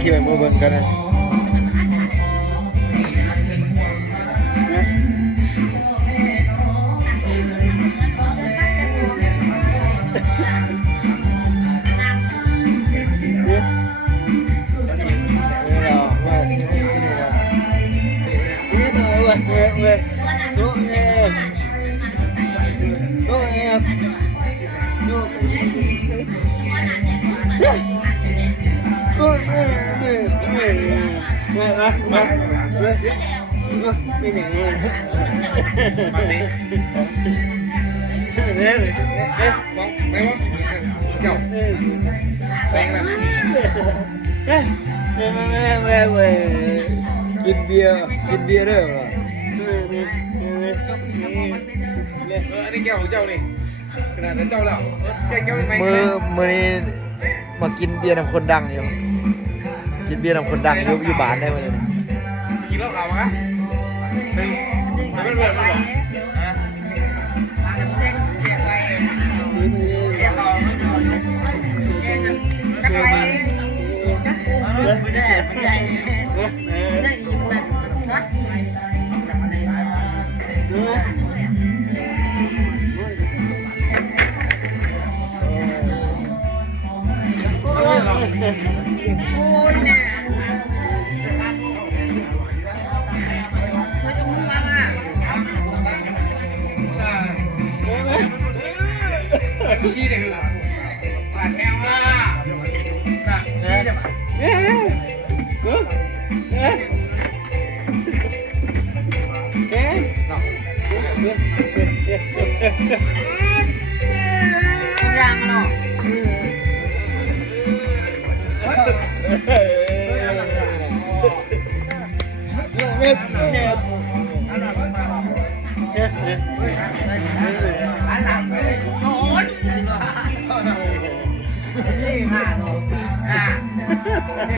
คลิปให้มือเบิ่งกันนะไม่อย่างนี้มาสิเนี่ยมองไม่ว่าเจ้าแรงนะกินเบียร์เด้ออันนี้แก้วของเจ้านี่ขนาดนั้นเจ้าแล้วแก้วไม่มือนี้มากินเบียร์นำคนดังอยู่กินเบียร์นำคนดังอยู่บ้านได้มาเลยกินเหล้าขาวมั้ยไม่เป็นไรหรอกชี้เด็กหลับปาดแมวอ่ะชี้เด็กยังเนาะนี่ค่ะ